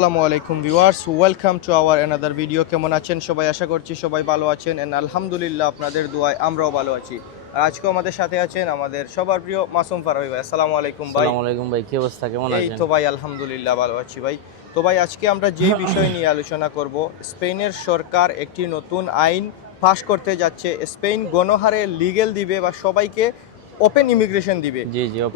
আসসালামু আলাইকুম viewers welcome to our another video. কেমন আছেন? সবাই আশা করছি সবাই ভালো আছেন। এন্ড আলহামদুলিল্লাহ আপনাদের দোয়ায় আমরাও ভালো আছি। আর আজকেও আমাদের সাথে আছেন আমাদের সবার প্রিয় মাসুম ফারাবি ভাই। আসসালামু আলাইকুম ভাই। আসসালামু আলাইকুম ভাই কি অবস্থা? কেমন এই তো ভাই আলহামদুলিল্লাহ ভালো আছি ভাই। তো ভাই আজকে আমরা যে বিষয় নিয়ে আলোচনা করব স্পেনের সরকার একটি নতুন আইন পাশ করতে যাচ্ছে। স্পেন গণহারে লিগেল দিবে বা সবাইকে ওপেন ইমিগ্রেশন দিবে।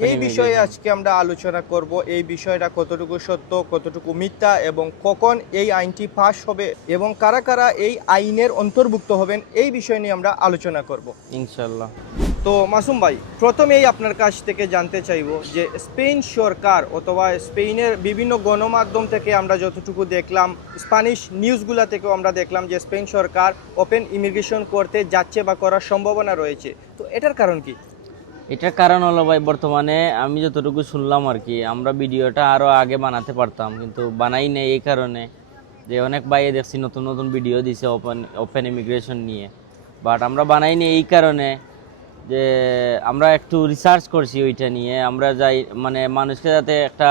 এই বিষয়ে আজকে আমরা আলোচনা করব এই বিষয়টা কতটুকু সত্য কতটুকু মিথ্যা এবং কখন এই আইনটি পাশ হবে এবং কারা কারা এই আইনের অন্তর্ভুক্ত হবেন এই বিষয় নিয়ে আমরা আলোচনা করব। ইনশাল্লাহ তো মাসুম ভাই প্রথমেই আপনার কাছ থেকে জানতে চাইব যে স্পেন সরকার অথবা স্পেনের বিভিন্ন গণমাধ্যম থেকে আমরা যতটুকু দেখলাম স্প্যানিশ নিউজগুলা থেকেও আমরা দেখলাম যে স্পেন সরকার ওপেন ইমিগ্রেশন করতে যাচ্ছে বা করার সম্ভাবনা রয়েছে। তো এটার কারণ কি? এটার কারণ হলো ভাই, বর্তমানে আমি যতটুকু শুনলাম আর কি, আমরা ভিডিওটা আরও আগে বানাতে পারতাম, কিন্তু বানাই নেই এই কারণে যে অনেক ভাইয়ে দেখছি নতুন নতুন ভিডিও দিছে ওপেন ওপেন ইমিগ্রেশন নিয়ে। বাট আমরা বানাইনি এই কারণে যে আমরা একটু রিসার্চ করছি ওইটা নিয়ে, আমরা যাই মানে মানুষকে যাতে একটা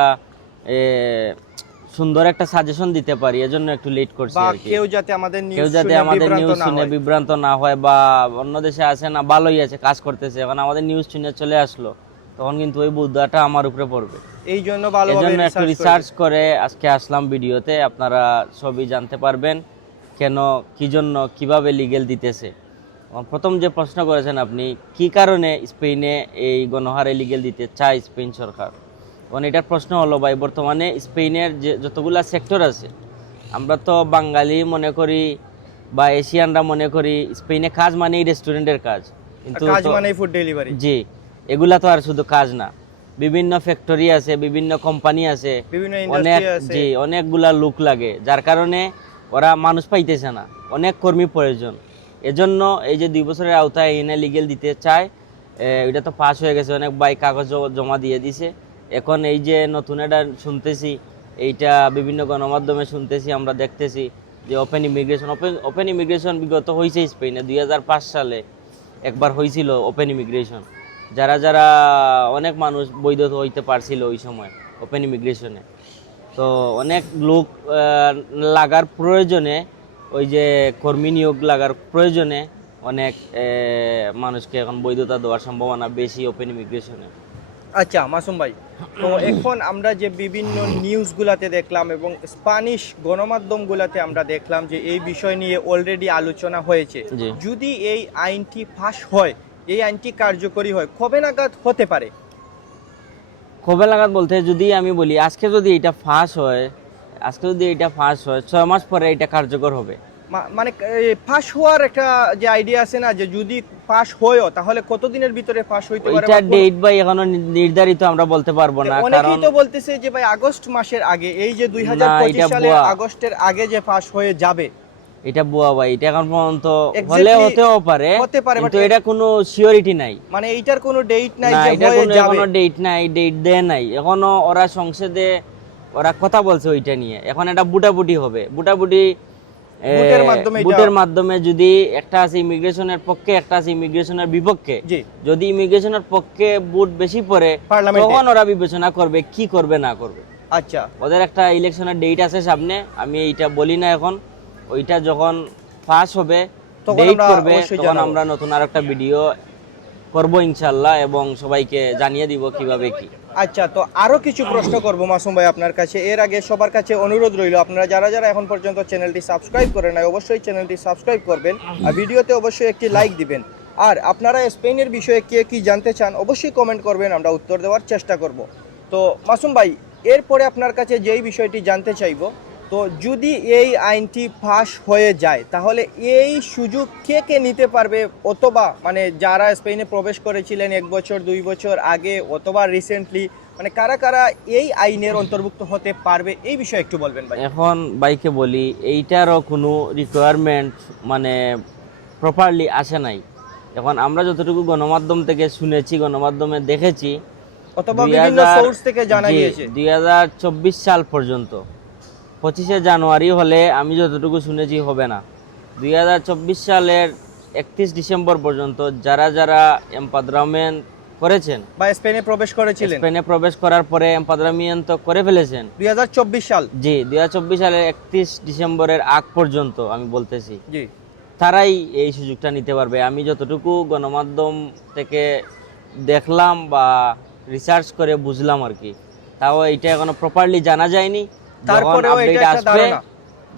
সুন্দর একটা সাজেশন দিতে পারি এজন্য একটু লেট করছি আর কি। কেউ যাতে আমাদের নিউজ কেউ যাতে আমাদের নিউজ শুনে বিভ্রান্ত না হয় বা অন্য দেশে আছে না ভালোই আছে কাজ করতেছে। এখন আমাদের নিউজ শুনে চলে আসলো তখন কিন্তু ওই বুদ্ধাটা আমার উপরে পড়বে। এই জন্য ভালোভাবে একটু রিসার্চ করে আজকে আসলাম ভিডিওতে আপনারা সবই জানতে পারবেন কেন কি জন্য কীভাবে লিগেল দিতেছে। প্রথম যে প্রশ্ন করেছেন আপনি কি কারণে স্পেনে এই গণহারে লিগেল দিতে চায় স্পেন সরকার? কারণ এটার প্রশ্ন হলো ভাই বর্তমানে স্পেনের যে যতগুলা সেক্টর আছে আমরা তো বাঙালি মনে করি বা এশিয়ানরা মনে করি স্পেনে কাজ মানেই রেস্টুরেন্টের কাজ। কিন্তু কাজ মানে ফুড ডেলিভারি জি এগুলা তো আর শুধু কাজ না। বিভিন্ন ফ্যাক্টরি আছে বিভিন্ন কোম্পানি আছে অনেক জি অনেকগুলা লোক লাগে যার কারণে ওরা মানুষ পাইতেছে না অনেক কর্মী প্রয়োজন। এজন্য এই যে দুই বছরের আওতায় এনে লিগেল দিতে চায় এটা তো পাস হয়ে গেছে অনেক বাই কাগজ জমা দিয়ে দিছে। এখন এই যে নতুন এটা শুনতেছি, এইটা বিভিন্ন গণমাধ্যমে শুনতেছি, আমরা দেখতেছি যে open immigration open open immigration বিগত হয়েছে স্পেনে, দুই হাজার পাঁচ সালে একবার হয়েছিল ওপেন ইমিগ্রেশন যারা যারা অনেক মানুষ বৈধ হইতে পারছিল ওই সময় ওপেন ইমিগ্রেশনে তো অনেক লোক লাগার প্রয়োজনে, ওই যে কর্মী নিয়োগ লাগার প্রয়োজনে অনেক মানুষকে এখন বৈধতা দেওয়ার সম্ভাবনা বেশি ওপেন ইমিগ্রেশনে আচ্ছা মাসুম ভাই। তো এখন আমরা যে বিভিন্ন নিউজগুলাতে দেখলাম এবং স্প্যানিশ গণমাধ্যমগুলাতে আমরা দেখলাম যে এই বিষয় নিয়ে অলরেডি আলোচনা হয়েছে। যদি এই আইনটি পাশ হয় এই আইনটি কার্যকরী হয় কবে নাগাদ হতে পারে? কবে নাগাদ বলতে যদি আমি বলি আজকে যদি এটা ফাঁস হয় আজকে যদি এটা ফাঁস হয় ছয় মাস পরে এটা কার্যকর হবে। মানে পাশ হওয়ার একটা যে আইডিয়া আছে না যে যদি পাশ হয়ও তাহলে কতদিনের ভিতরে পাশ হইতে পারে? কোন- ডেট বা এখনও নির্ধারিত আমরা বলতে পারব না অনেকেই কারণ তো বলতেছে যে ভাই আগস্ট মাসের আগে এই যে দুই হাজার না, পঁচিশ এটা সালের আগস্টের আগে যে পাশ হয়ে যাবে। এটা বুয়া ভাই এটা এখন পর্যন্ত হলে হতেও পারে হতে পারে, কিন্তু এটা কোনো সিওরিটি নাই। মানে এইটার কোনো ডেট নাই যে এটা হয়ে কোনো যাবে। এখনও ডেট নাই ডেট দেয় নাই। এখনও ওরা সংসদে ওরা কথা বলছে ওইটা নিয়ে। এখন এটা বুটাবুটি হবে। বুটাবুটি বুটের মাধ্যমে এটা- যদি একটা আছে ইমিগ্রেশনের পক্ষে একটা আছে ইমিগ্রেশনের বিপক্ষে। যদি ইমিগ্রেশনের পক্ষে বুট বেশি পড়ে তখন ওরা বিবেচনা করবে কি করবে না করবে। আচ্ছা। ওদের একটা ইলেকশনের ডেট আছে সামনে আমি এইটা বলি না এখন। ওইটা যখন পাস হবে ডেট করবে তখন আমরা নতুন আর একটা ভিডিও করব ইনশাল্লাহ এবং সবাইকে জানিয়ে দিব কীভাবে কি। আচ্ছা তো আরও কিছু প্রশ্ন করব মাসুম ভাই আপনার কাছে। এর আগে সবার কাছে অনুরোধ রইল, আপনারা যারা যারা এখন পর্যন্ত চ্যানেলটি সাবস্ক্রাইব করে নাই, অবশ্যই চ্যানেলটি সাবস্ক্রাইব করবেন আর ভিডিওতে অবশ্যই একটি লাইক দিবেন। আর আপনারা স্পেনের বিষয়ে কে কি জানতে চান, অবশ্যই কমেন্ট করবেন, আমরা উত্তর দেওয়ার চেষ্টা করব। তো মাসুম ভাই, এরপরে আপনার কাছে যেই বিষয়টি জানতে চাইব তো যদি এই আইনটি পাস হয়ে যায় তাহলে এই সুযোগ কে কে নিতে পারবে? অথবা মানে যারা স্পেনে প্রবেশ করেছিলেন এক বছর দুই বছর আগে অথবা রিসেন্টলি মানে কারা কারা এই আইনের অন্তর্ভুক্ত হতে পারবে? এই বিষয়ে একটু বলবেন ভাই। এখন বাইকে বলি এইটারও কোনো রিকোয়ারমেন্ট মানে প্রপারলি আসে নাই। এখন আমরা যতটুকু গণমাধ্যম থেকে শুনেছি গণমাধ্যমে দেখেছি অথবা বিভিন্ন সোর্স থেকে জানা গিয়েছে। দুই হাজার চব্বিশ সাল পর্যন্ত। পঁচিশে জানুয়ারি হলে আমি যতটুকু শুনেছি হবে না। দুই হাজার চব্বিশ সালের একত্রিশ ডিসেম্বর পর্যন্ত যারা যারা এম্পাদ্রামেন্ট করেছেন বা স্পেনে প্রবেশ করেছিলেন। স্পেনে প্রবেশ করার পরে এম্পাদ্রামিয়ান্ত করে ফেলেছেন। দু হাজার চব্বিশ সাল। জি দুই হাজার চব্বিশ সালের একত্রিশ ডিসেম্বরের আগ পর্যন্ত আমি বলতেছি। জি। তারাই এই সুযোগটা নিতে পারবে। আমি যতটুকু গণমাধ্যম থেকে দেখলাম বা রিসার্চ করে বুঝলাম আর কি। তাও এটা এখনও প্রপারলি জানা যায়নি। তারপরেও এটা একটা ধারণা।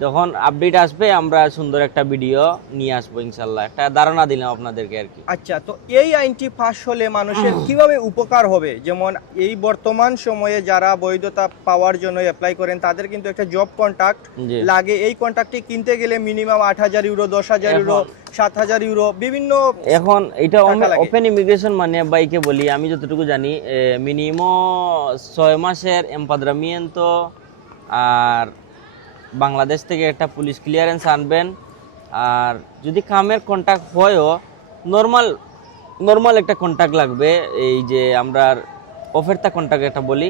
যখন আপডেট আসবে আমরা সুন্দর একটা ভিডিও নিয়ে আসব ইনশাল্লাহ একটা ধারণা দিলাম আপনাদেরকে আর কি। আচ্ছা তো এই আইনটি পাশ হলে মানুষের কীভাবে উপকার হবে? যেমন এই বর্তমান সময়ে যারা বৈধতা পাওয়ার জন্য অ্যাপ্লাই করেন তাদের কিন্তু একটা জব কন্ট্রাক্ট লাগে। এই কন্ট্রাক্টটি কিনতে গেলে মিনিমাম আট হাজার ইউরো দশ হাজার ইউরো সাত হাজার ইউরো বিভিন্ন এখন এটা ওপেন ইমিগ্রেশন মানে বাইকে বলি আমি যতটুকু জানি মিনিমাম ছয় মাসের এম্পাদ্রামিয়েন্তো আর বাংলাদেশ থেকে একটা পুলিশ ক্লিয়ারেন্স আনবেন। আর যদি কামের কন্ট্যাক্ট হয়ও নর্মাল নর্মাল একটা কন্ট্যাক্ট লাগবে। এই যে আমরা অফেরটা কন্ট্যাক্ট একটা বলি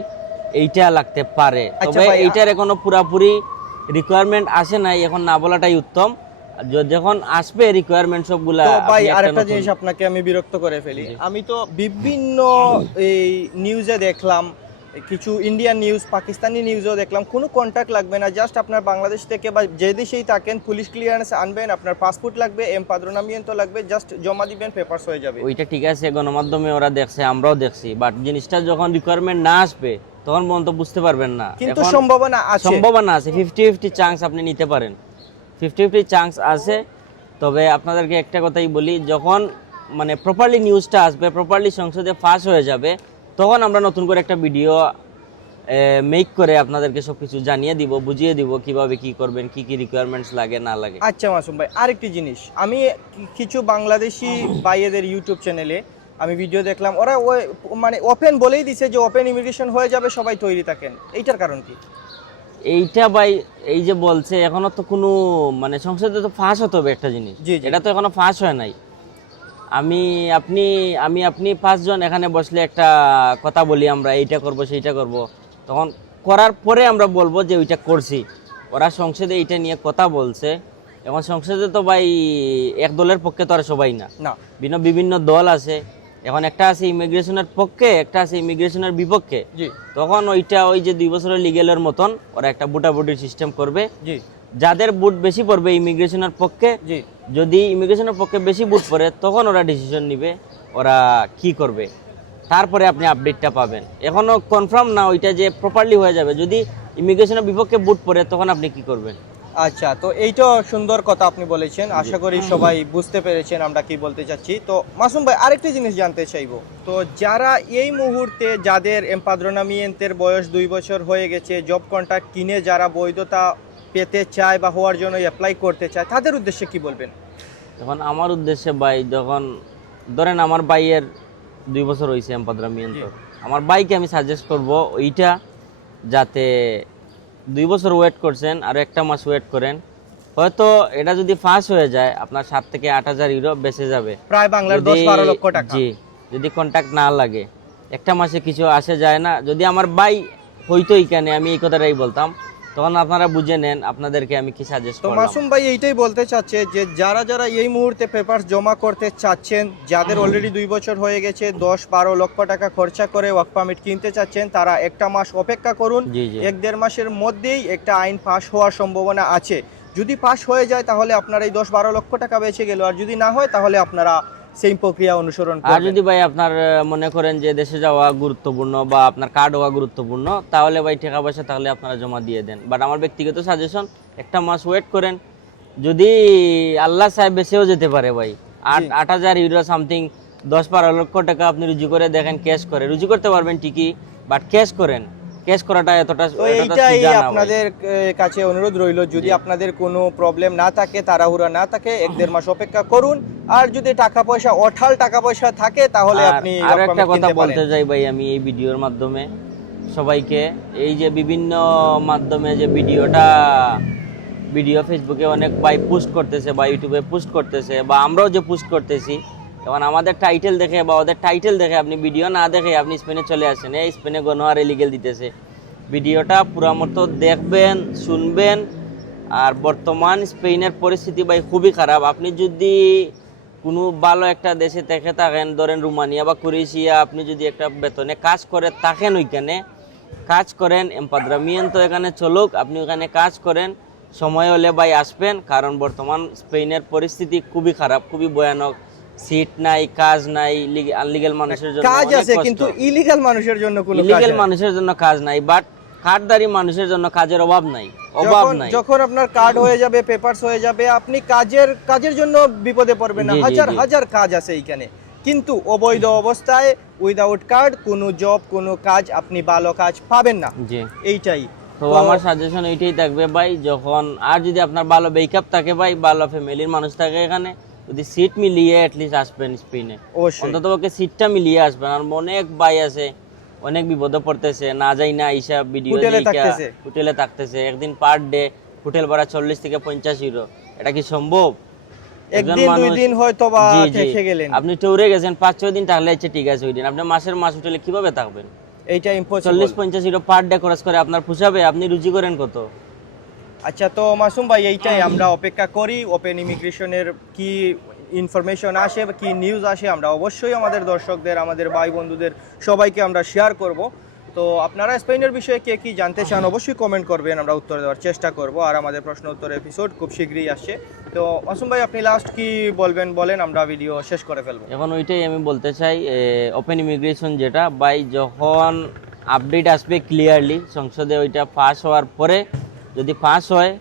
এইটা লাগতে পারে। আচ্ছা তবে এইটার এখনও পুরাপুরি রিকোয়ারমেন্ট আসে নাই এখন না বলাটাই উত্তম। যখন আসবে রিকোয়ারমেন্ট সবগুলা ভাই আরেকটা জিনিস আপনাকে আমি বিরক্ত করে ফেলি। আমি তো বিভিন্ন এই নিউজে দেখলাম কিছু ইন্ডিয়ান নিউজ পাকিস্তানি নিউজও দেখলাম। কোনো কন্ট্যাক্ট লাগবে না জাস্ট আপনার বাংলাদেশ থেকে বা যে দেশেই থাকেন পুলিশ ক্লিয়ারেন্স আনবেন আপনার পাসপোর্ট লাগবে এম পাদ্রনামিয়েন্ট লাগবে জাস্ট জমা দিবেন পেপারস হয়ে যাবে। ওইটা ঠিক আছে গণমাধ্যমে ওরা দেখছে আমরাও দেখছি বাট জিনিসটা যখন রিকোয়ারমেন্ট না আসবে তখন পর্যন্ত বুঝতে পারবেন না। কিন্তু সম্ভাবনা আছে। সম্ভাবনা আছে ফিফটি ফিফটি চান্স আপনি নিতে পারেন। ফিফটি ফিফটি চান্স আছে তবে আপনাদেরকে একটা কথাই বলি যখন মানে প্রপারলি নিউজটা আসবে প্রপারলি সংসদে ফাঁস হয়ে যাবে তখন আমরা নতুন করে একটা ভিডিও মেক করে আপনাদেরকে সব কিছু জানিয়ে দিব বুঝিয়ে দিব কীভাবে কি করবেন কি কি রিকোয়ারমেন্টস লাগে না লাগে। আচ্ছা মাসুম ভাই আরেকটি জিনিস আমি কিছু বাংলাদেশি ভাইয়েদের ইউটিউব চ্যানেলে আমি ভিডিও দেখলাম ওরা ওই মানে ওপেন বলেই দিছে যে ওপেন ইমিগ্রেশন হয়ে যাবে সবাই তৈরি থাকেন এইটার কারণ কি? এইটা ভাই এই যে বলছে এখনও তো কোনো মানে সংসদে তো ফাঁস হতে হবে একটা জিনিস। এটা তো এখনও ফাঁস হয় নাই। আমি আপনি আমি আপনি পাঁচজন এখানে বসলে একটা কথা বলি আমরা এইটা করব সেইটা করব। তখন করার পরে আমরা বলব যে ওইটা করছি। ওরা সংসদে এইটা নিয়ে কথা বলছে। এখন সংসদে তো ভাই এক দলের পক্ষে তো আর সবাই না। না। বিভিন্ন বিভিন্ন দল আছে। এখন একটা আছে ইমিগ্রেশনের পক্ষে একটা আছে ইমিগ্রেশনের বিপক্ষে। তখন ওইটা ওই যে দুই বছরের লিগেলের মতন ওরা একটা বুটাবুটির সিস্টেম করবে। যাদের বুট বেশি পড়বে ইমিগ্রেশনের পক্ষে যদি ইমিগ্রেশনের পক্ষে বেশি বুট পড়ে তখন ওরা ডিসিশন নিবে ওরা কি করবে। তারপরে আপনি আপডেটটা পাবেন। এখনও কনফার্ম না ওইটা যে প্রপারলি হয়ে যাবে। যদি ইমিগ্রেশনের বিপক্ষে বুট পড়ে তখন আপনি কি করবেন? আচ্ছা তো এইটাও সুন্দর কথা আপনি বলেছেন। আশা করি সবাই বুঝতে পেরেছেন আমরা কি বলতে চাচ্ছি। তো মাসুম ভাই আরেকটি জিনিস জানতে চাইব। তো যারা এই মুহূর্তে যাদের এম্পাদ্রোনামিয়েন্টের বয়স দুই বছর হয়ে গেছে জব কন্ট্রাক্ট কিনে যারা বৈধতা পেতে চায় বা হওয়ার জন্য অ্যাপ্লাই করতে চায় তাদের উদ্দেশ্যে কি বলবেন? তখন আমার উদ্দেশ্যে ভাই যখন ধরেন আমার বাইয়ের দুই বছর হয়েছে এম্পাদ্রামিয়ন্ত আমার বাইকে আমি সাজেস্ট করব ওইটা যাতে দুই বছর ওয়েট করছেন আর একটা মাস ওয়েট করেন। হয়তো এটা যদি ফাঁস হয়ে যায় আপনার সাত থেকে আট হাজার ইউরো বেঁচে যাবে। প্রায় বাংলার দশ বারো লক্ষ টাকা। জি যদি কন্ট্যাক্ট না লাগে। একটা মাসে কিছু আসে যায় না। যদি আমার বাই হইতো এইখানে আমি এই কথাটাই বলতাম। তখন আপনারা বুঝে নেন আপনাদেরকে আমি কি সাজেস্ট তো মাসুম ভাই এইটাই বলতে চাচ্ছে যে যারা যারা এই মুহূর্তে পেপার জমা করতে চাচ্ছেন যাদের অলরেডি দুই বছর হয়ে গেছে দশ বারো লক্ষ টাকা খরচা করে ওয়ার্ক পারমিট কিনতে চাচ্ছেন তারা একটা মাস অপেক্ষা করুন। এক দেড় মাসের মধ্যেই একটা আইন পাশ হওয়ার সম্ভাবনা আছে। যদি পাশ হয়ে যায় তাহলে আপনার এই দশ বারো লক্ষ টাকা বেঁচে গেল। আর যদি না হয় তাহলে আপনারা সেই প্রক্রিয়া অনুসরণ আর যদি ভাই আপনার মনে করেন যে দেশে যাওয়া গুরুত্বপূর্ণ বা আপনার কার্ড হওয়া গুরুত্বপূর্ণ তাহলে ভাই টাকা পয়সা তাহলে আপনারা জমা দিয়ে দেন। বাট আমার ব্যক্তিগত সাজেশন একটা মাস ওয়েট করেন। যদি আল্লাহ সাহেব বেঁচেও যেতে পারে ভাই। আট আট হাজার ইউরো সামথিং দশ বারো লক্ষ টাকা আপনি রুজু করে দেখেন ক্যাশ করে। রুজু করতে পারবেন ঠিকই বাট ক্যাশ করেন। ক্যাশ করাটা এতটা এইটাই। আপনাদের কাছে অনুরোধ রইল। যদি আপনাদের কোনো প্রবলেম না থাকে তাড়াহুড়া না থাকে এক দেড় মাস অপেক্ষা করুন। আর যদি টাকা পয়সা অঠাল টাকা পয়সা থাকে তাহলে আপনি আর একটা কথা বলতে চাই ভাই আমি এই ভিডিওর মাধ্যমে সবাইকে। এই যে বিভিন্ন মাধ্যমে যে ভিডিওটা ভিডিও ফেসবুকে অনেক ভাই পোস্ট করতেছে বা ইউটিউবে পোস্ট করতেছে বা আমরাও যে পোস্ট করতেছি তখন আমাদের টাইটেল দেখে বা ওদের টাইটেল দেখে আপনি ভিডিও না দেখে আপনি স্পেনে চলে আসেন। এই স্পেনে গনোয়ার ইলিগেল দিতেছে। ভিডিওটা পুরো মতো দেখবেন শুনবেন আর বর্তমান স্পেনের পরিস্থিতি ভাই খুবই খারাপ। আপনি যদি কোনো ভালো একটা দেশে থেকে থাকেন ধরেন রোমানিয়া বা ক্রোয়েশিয়া আপনি যদি একটা বেতনে কাজ করে থাকেন ওইখানে কাজ করেন এম্পাদ্রামিয়ান তো এখানে চলুক আপনি ওখানে কাজ করেন সময় হলে ভাই আসবেন কারণ বর্তমান স্পেনের পরিস্থিতি খুবই খারাপ খুবই ভয়ানক সিট নাই কাজ নাই আনলিগেল মানুষের জন্য কাজ আছে কিন্তু ইলিগাল মানুষের জন্য ইলিগেল। মানুষের জন্য কাজ নাই বাট কার্ডদারি মানুষের জন্য কাজের অভাব নাই অভাব নাই। যখন আপনার কার্ড হয়ে যাবে পেপারস হয়ে যাবে আপনি কাজের কাজের জন্য বিপদে পড়বেন না। হাজার হাজার কাজ আছে এইখানে। কিন্তু অবৈধ অবস্থায় উইদাউট কার্ড কোনো জব কোনো কাজ আপনি ভালো কাজ পাবেন না। জি। এইটাই। তো আমার সাজেশন এইটাই থাকবে ভাই যখন আর যদি আপনার ভালো বেকআপ থাকে ভাই ভালো ফ্যামিলির মানুষ থাকে এখানে যদি সিট মিলিয়ে অ্যাটলিস্ট আসবেন স্পেনে অন্তত সিটটা মিলিয়ে আসবেন। আর অনেক ভাই আছে অনেক বিপদে পড়তেছে না যাই না আইসা ভিডিও হোটেলে থাকতেছে। একদিন পার ডে হোটেল ভাড়া চল্লিশ থেকে পঞ্চাশ ইউরো এটা কি সম্ভব? একদিন দুই দিন হয়তো বা জি, জি। থেকে গেলেন। আপনি গেছেন পাঁচ ছয় দিন থাকলে হচ্ছে ঠিক আছে ওই দিন। আপনি মাসের মাস হোটেলে কীভাবে থাকবেন? এইটা ইম্পসিবল চল্লিশ পঞ্চাশ ইউরো পার ডে খরচ করে আপনার পোষাবে আপনি রুচি করেন কত? আচ্ছা তো মাসুম ভাই এইটাই আমরা অপেক্ষা করি ওপেন ইমিগ্রেশনের কি ইনফরমেশন আসে বা কি নিউজ আসে, আমরা অবশ্যই আমাদের দর্শকদের, আমাদের ভাই বন্ধুদের সবাইকে আমরা শেয়ার করব। তো আপনারা স্পেনের বিষয়ে কে কি জানতে চান অবশ্যই কমেন্ট করবেন, আমরা উত্তর দেওয়ার চেষ্টা করব। আর আমাদের প্রশ্ন উত্তর এপিসোড খুব শীঘ্রই আসছে। তো মাসুম ভাই, আপনি লাস্ট কি বলবেন? বলেন, আমরা ভিডিও শেষ করে ফেলব। এখন ওইটাই আমি বলতে চাই ওপেন ইমিগ্রেশন যেটা বাই যখন আপডেট আসবে ক্লিয়ারলি সংসদে ওইটা পাস হওয়ার পরে যদি পাস হয়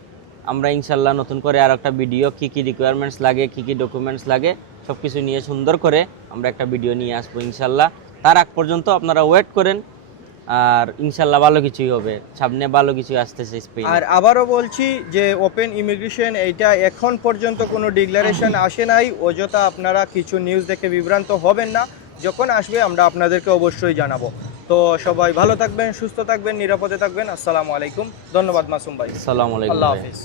আমরা ইনশাল্লাহ নতুন করে আর একটা ভিডিও কী কী রিকোয়ারমেন্টস লাগে, কী কী ডকুমেন্টস লাগে সব কিছু নিয়ে সুন্দর করে আমরা একটা ভিডিও নিয়ে আসব ইনশাল্লাহ তার আগ পর্যন্ত আপনারা ওয়েট করেন, আর ইনশাল্লাহ ভালো কিছুই হবে। সামনে ভালো কিছু আসতেছে স্পেন আর আবারও বলছি যে ওপেন ইমিগ্রেশন এইটা এখন পর্যন্ত কোনো ডিক্লারেশন আসে নাই। অযথা আপনারা কিছু নিউজ দেখে বিভ্রান্ত হবেন না। যখন আসবে আমরা আপনাদেরকে অবশ্যই জানাব। তো সবাই ভালো থাকবেন সুস্থ থাকবেন নিরাপদে থাকবেন। আসসালামু আলাইকুম। ধন্যবাদ মাসুম ভাই। আসসালামু আলাইকুম আল্লাহ হাফিজ।